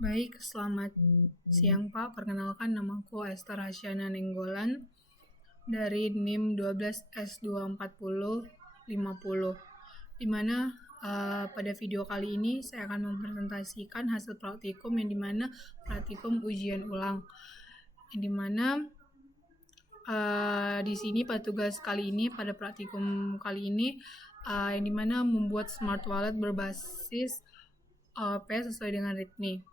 Baik, selamat siang Pak. Perkenalkan namaku Esther Hasyana Nenggolan dari NIM 12S24050. Dimana pada video kali ini saya akan mempresentasikan hasil praktikum yang dimana praktikum ujian ulang. Yang dimana di sini pada tugas kali ini, pada praktikum kali ini, yang dimana membuat smart wallet berbasis OP sesuai dengan README.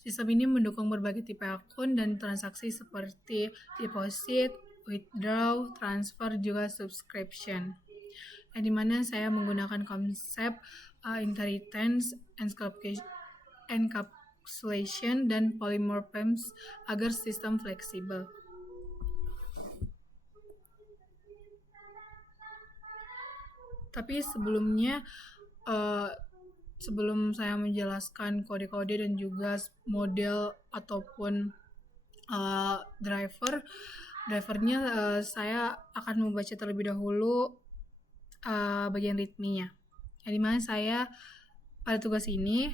Sistem ini mendukung berbagai tipe akun dan transaksi seperti deposit, withdraw, transfer, juga subscription. Yang dimana saya menggunakan konsep inheritance, encapsulation, dan polymorphism agar sistem fleksibel. Tapi sebelumnya, sebelum saya menjelaskan kode-kode dan juga model ataupun drivernya, saya akan membaca terlebih dahulu bagian README-nya. Yang dimana saya pada tugas ini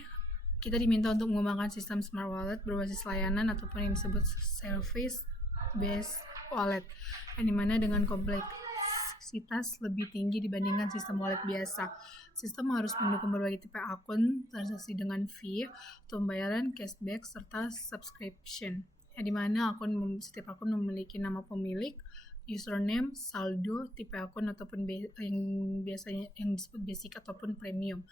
kita diminta untuk mengembangkan sistem smart wallet berbasis layanan ataupun yang disebut service based wallet, yang dimana dengan kompleksitas lebih tinggi dibandingkan sistem wallet biasa. Sistem harus mendukung berbagai tipe akun, transaksi dengan fee, pembayaran, cashback, serta subscription. Yang dimana setiap akun memiliki nama pemilik, username, saldo, tipe akun ataupun yang biasanya yang disebut basic ataupun premium.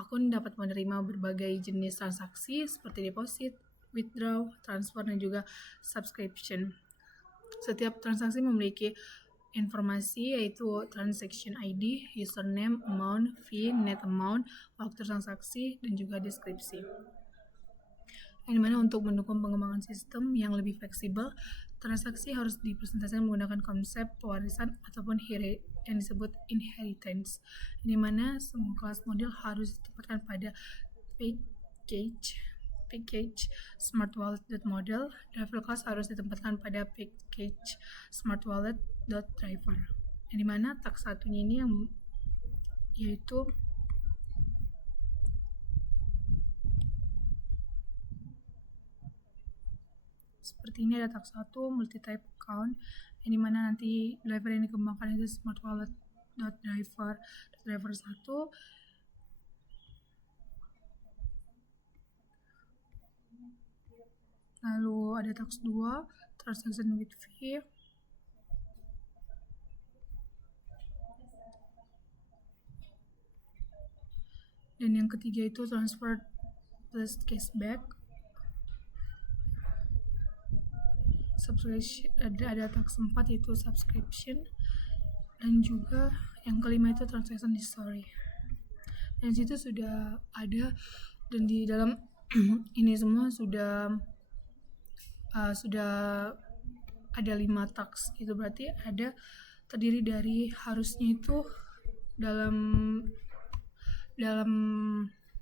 Akun dapat menerima berbagai jenis transaksi seperti deposit, withdraw, transfer, dan juga subscription. Setiap transaksi memiliki informasi yaitu transaction ID, username, amount, fee, net amount, waktu transaksi, dan juga deskripsi. Yang dimana untuk mendukung pengembangan sistem yang lebih fleksibel, transaksi harus dipresentasikan menggunakan konsep pewarisan ataupun yang disebut inheritance, di mana semua kelas model harus ditempatkan pada package smart wallet.model. Driver class harus ditempatkan pada package smart wallet.driver, yang dimana tag satunya ini yang yaitu seperti ini, ada tag 1 multi-type account, yang dimana nanti driver yang dikembangkan itu smart wallet.driver 1. Lalu ada tag 2 transaction with fee. Dan yang ketiga itu transfer plus cashback. Subscription, ada tag 4 yaitu subscription, dan juga yang kelima itu transaction history. Dan situ sudah ada, dan di dalam ini semua sudah ada 5 tags. Itu berarti ada terdiri dari, harusnya itu dalam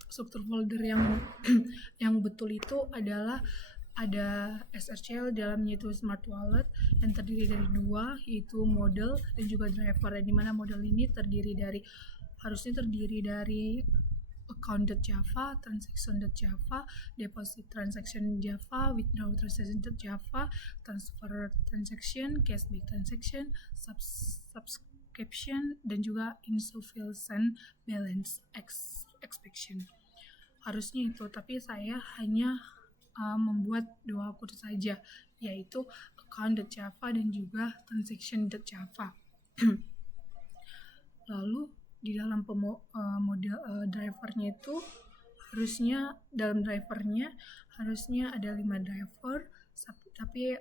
struktur folder yang betul itu adalah ada SRCL, dalamnya itu smart wallet, yang terdiri dari 2 yaitu model dan juga driver, di mana model ini harusnya terdiri dari account.java, transaction.java, deposit transaction Java, withdraw transaction.java, transfer transaction, cashback transaction, subscription, dan juga insufficient balance exception. Harusnya itu, tapi saya hanya membuat 2 akun saja, yaitu account.java dan juga transaction.java. Lalu di dalam model drivernya itu dalam drivernya harusnya ada 5 driver, tapi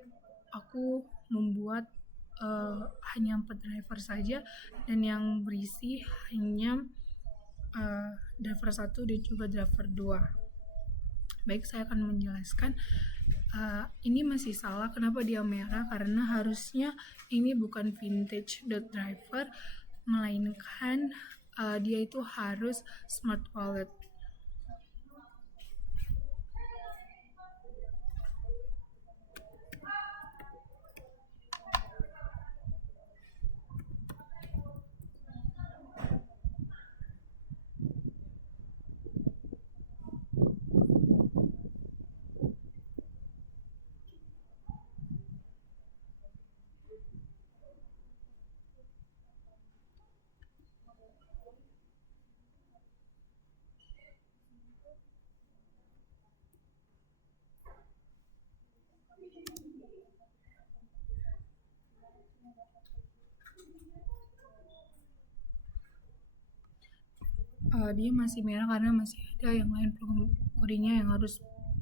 aku membuat hanya 4 driver saja, dan yang berisi hanya driver 1 dan juga driver 2. Baik, saya akan menjelaskan. Ini masih salah, kenapa dia merah, karena harusnya ini bukan vintage.driver, melainkan dia itu harus smart wallet. dia masih merah karena masih ada yang lain program codingnya yang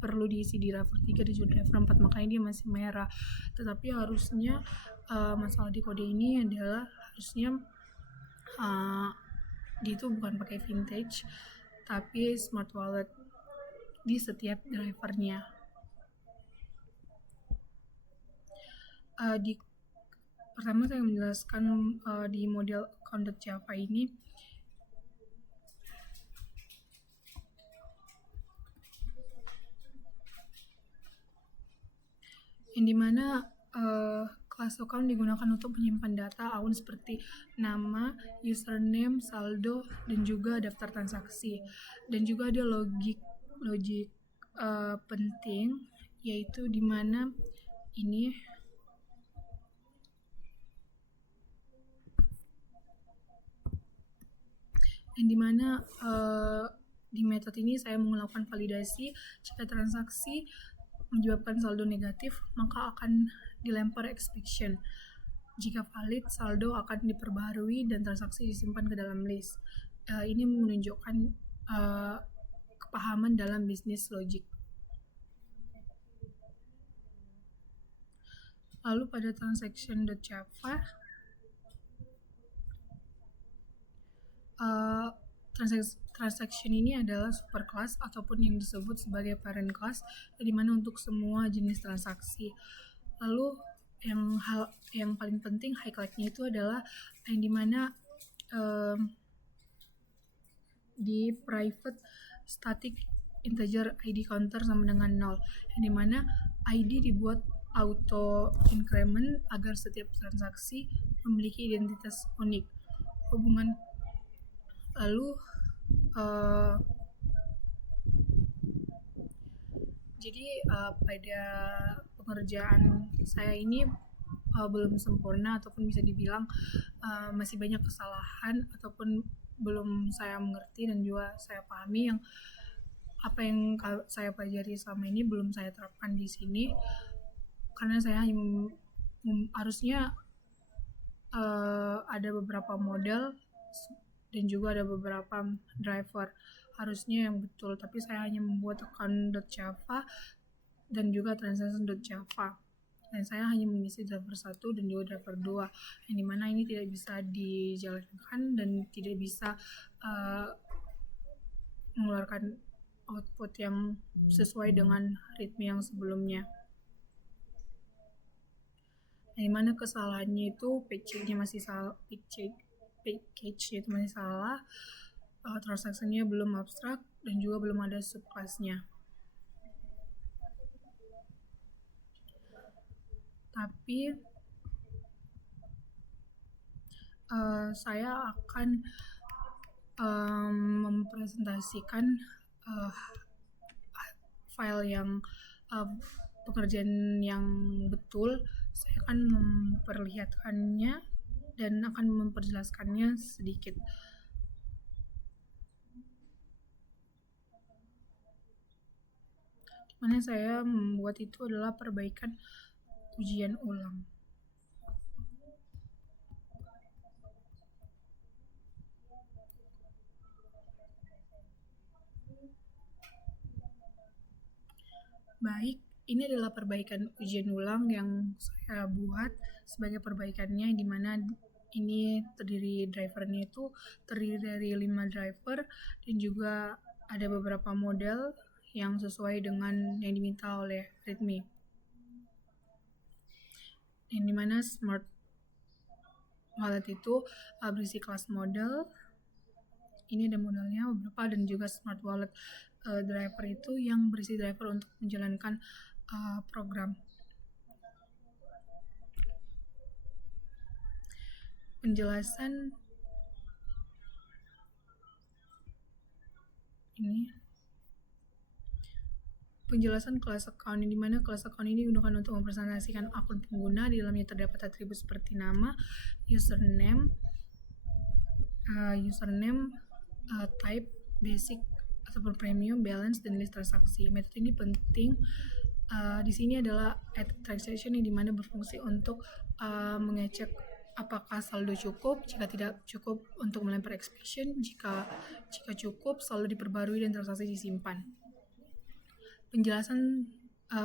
perlu diisi di driver 3 dan juga driver 4, makanya dia masih merah. Tetapi harusnya masalah di kode ini adalah harusnya dia itu bukan pakai vintage tapi smart wallet di setiap drivernya. Pertama saya menjelaskan di model account.java ini yang dimana kelas account digunakan untuk menyimpan data akun seperti nama, username, saldo, dan juga daftar transaksi. Dan juga ada logik penting, yaitu dimana ini yang dimana di metode ini saya melakukan validasi. Jika transaksi menyebabkan saldo negatif, maka akan dilempar exception. Jika valid, saldo akan diperbaharui dan transaksi disimpan ke dalam list. Ini menunjukkan kepahaman dalam bisnis logik. Lalu pada transaction.java, transaction ini adalah superclass ataupun yang disebut sebagai parent class, di mana untuk semua jenis transaksi. Lalu yang paling penting highlightnya itu adalah yang dimana di private static integer ID counter sama dengan 0, yang dimana ID dibuat auto increment agar setiap transaksi memiliki identitas unik. Lalu jadi pada pengerjaan saya ini belum sempurna ataupun bisa dibilang masih banyak kesalahan ataupun belum saya mengerti dan juga saya pahami yang apa yang saya pelajari selama ini belum saya terapkan di sini, karena saya harusnya ada beberapa model dan juga ada beberapa driver harusnya yang betul, tapi saya hanya membuat account.java dan juga transaction.java, dan saya hanya mengisi driver 1 dan juga driver 2, yang dimana ini tidak bisa dijalankan dan tidak bisa mengeluarkan output yang sesuai dengan ritme yang sebelumnya. Yang dimana kesalahannya itu package-nya masih salah, package itu masih salah, transaksinya belum abstrak dan juga belum ada subclass-nya. Tapi saya akan mempresentasikan file yang pekerjaan yang betul. Saya akan memperlihatkannya dan akan memperjelaskannya sedikit. Dimana saya membuat itu adalah perbaikan ujian ulang. Baik, ini adalah perbaikan ujian ulang yang saya buat sebagai perbaikannya, di mana ini drivernya itu terdiri dari 5 driver dan juga ada beberapa model yang sesuai dengan yang diminta oleh README. Yang dimana smart wallet itu berisi kelas model. Ini ada modelnya beberapa, dan juga smart wallet driver itu yang berisi driver untuk menjalankan program. Penjelasan kelas account, di mana kelas account ini digunakan untuk mempresentasikan akun pengguna. Di dalamnya terdapat atribut seperti nama, username, type, basic ataupun premium, balance, dan list transaksi. Metode ini penting di sini adalah add transaction, yang dimana berfungsi untuk mengecek apakah saldo cukup. Jika tidak cukup, untuk melempar execution. Jika cukup, saldo diperbarui dan transaksi disimpan. Penjelasan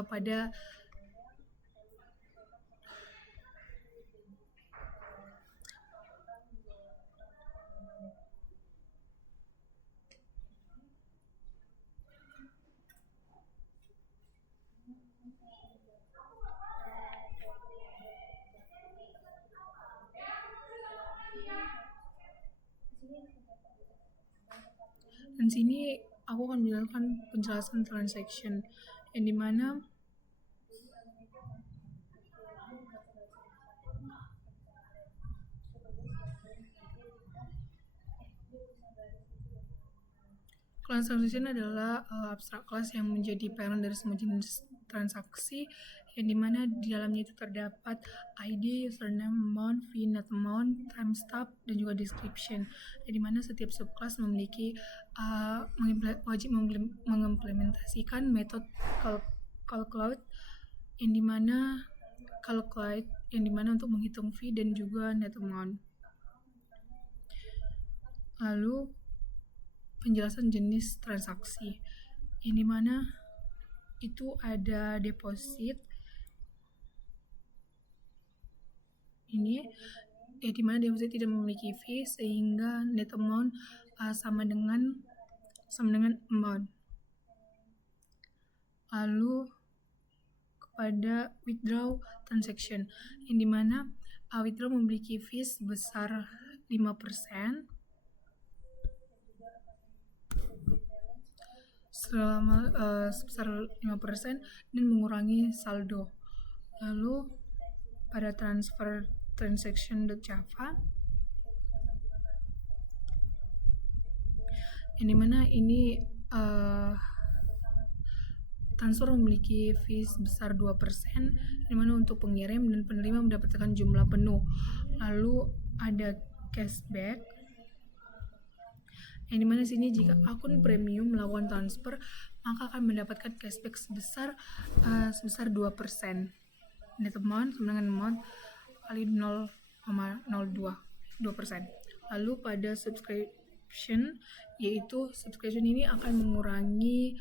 pada dan sini aku akan menjelaskan penjelasan transaction, yang dimana Class transaction adalah abstrak kelas yang menjadi parent dari semua jenis transaksi, yang dimana di dalamnya itu terdapat ID, username, amount, fee, net amount, timestamp, dan juga description. Yang dimana setiap subclass memiliki wajib mengimplementasikan metode calculate, yang dimana untuk menghitung fee dan juga net amount. Lalu penjelasan jenis transaksi, yang dimana itu ada deposit ini, ya dimana deposit tidak memiliki fee sehingga net amount sama dengan amount. Lalu kepada withdraw transaction, yang dimana withdraw memiliki fee sebesar 5% sebesar 5% dan mengurangi saldo. Lalu pada transfer transaction.java, yang dimana ini transfer memiliki fee sebesar 2%, dimana untuk pengirim dan penerima mendapatkan jumlah penuh. Lalu ada cashback, yang dimana sini jika akun premium melakukan transfer, maka akan mendapatkan cashback sebesar 2%. Net amount sama dengan amount kali 0,02%. Lalu pada subscription, yaitu subscription ini akan mengurangi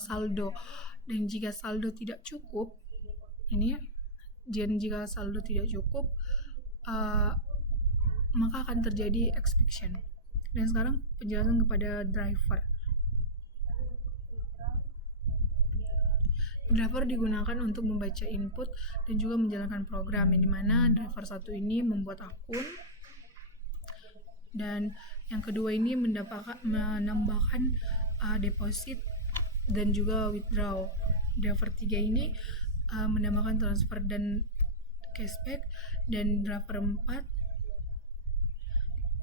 saldo, dan jika saldo tidak cukup maka akan terjadi execution. Dan sekarang penjelasan kepada driver. Driver digunakan untuk membaca input dan juga menjalankan program, yang dimana driver satu ini membuat akun, dan yang kedua ini menambahkan deposit dan juga withdraw. Driver 3 ini menambahkan transfer dan cashback, dan driver 4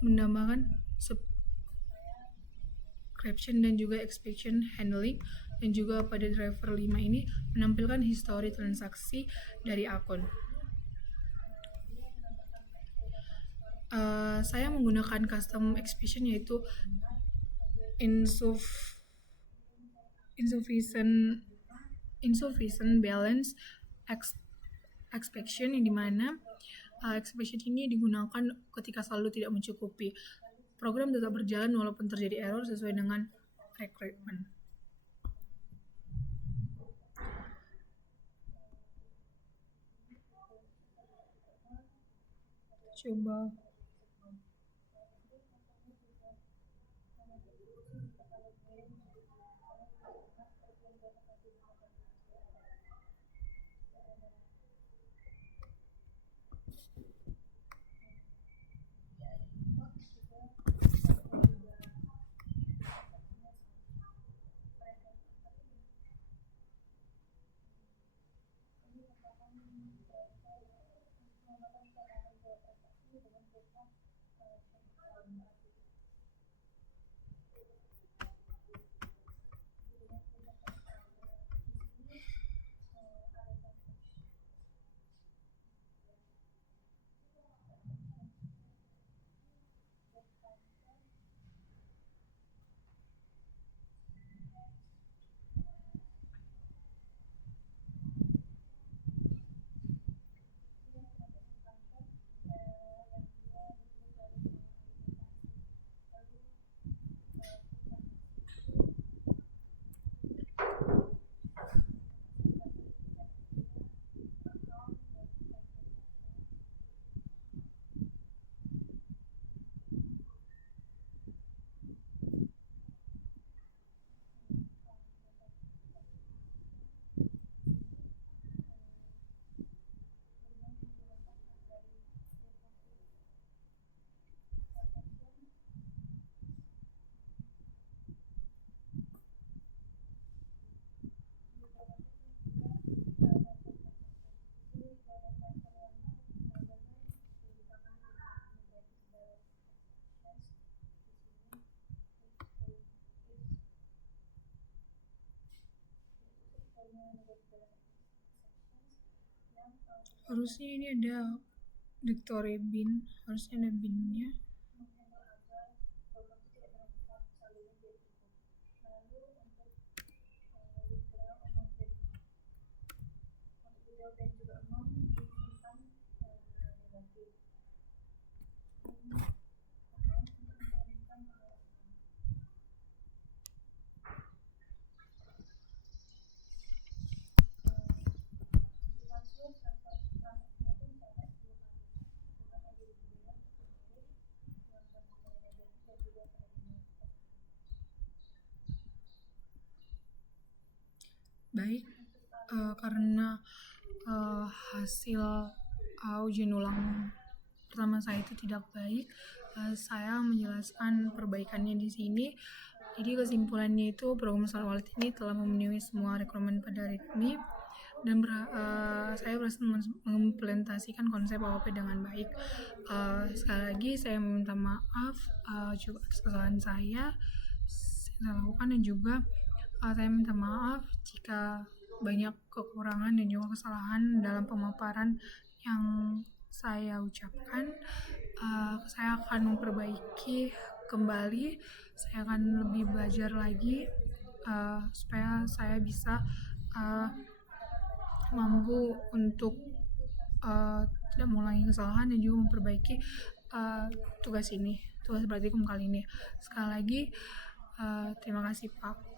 menambahkan subscription dan juga execution handling, dan juga pada driver 5 ini menampilkan histori transaksi dari akun. Saya menggunakan custom expression, yaitu insufficient balance expression, yang dimana expression ini digunakan ketika saldo tidak mencukupi. Program tetap berjalan walaupun terjadi error sesuai dengan requirement. Coba Harusnya ini ada Victory Bin, harusnya ada binnya. Baik, karena hasil ujian ulang pertama saya itu tidak baik, saya menjelaskan perbaikannya di sini. Jadi kesimpulannya itu program Salwalit ini telah memenuhi semua requirement pada RITMI dan saya berhasil mengimplementasikan konsep AOP dengan baik. Sekali lagi saya meminta maaf juga atas kesalahan saya lakukan, dan juga saya minta maaf jika banyak kekurangan dan juga kesalahan dalam pemaparan yang saya ucapkan. Saya akan memperbaiki kembali, saya akan lebih belajar lagi supaya saya bisa mampu untuk tidak mengulangi kesalahan dan juga memperbaiki tugas praktikum kali ini. Sekali lagi terima kasih Pak.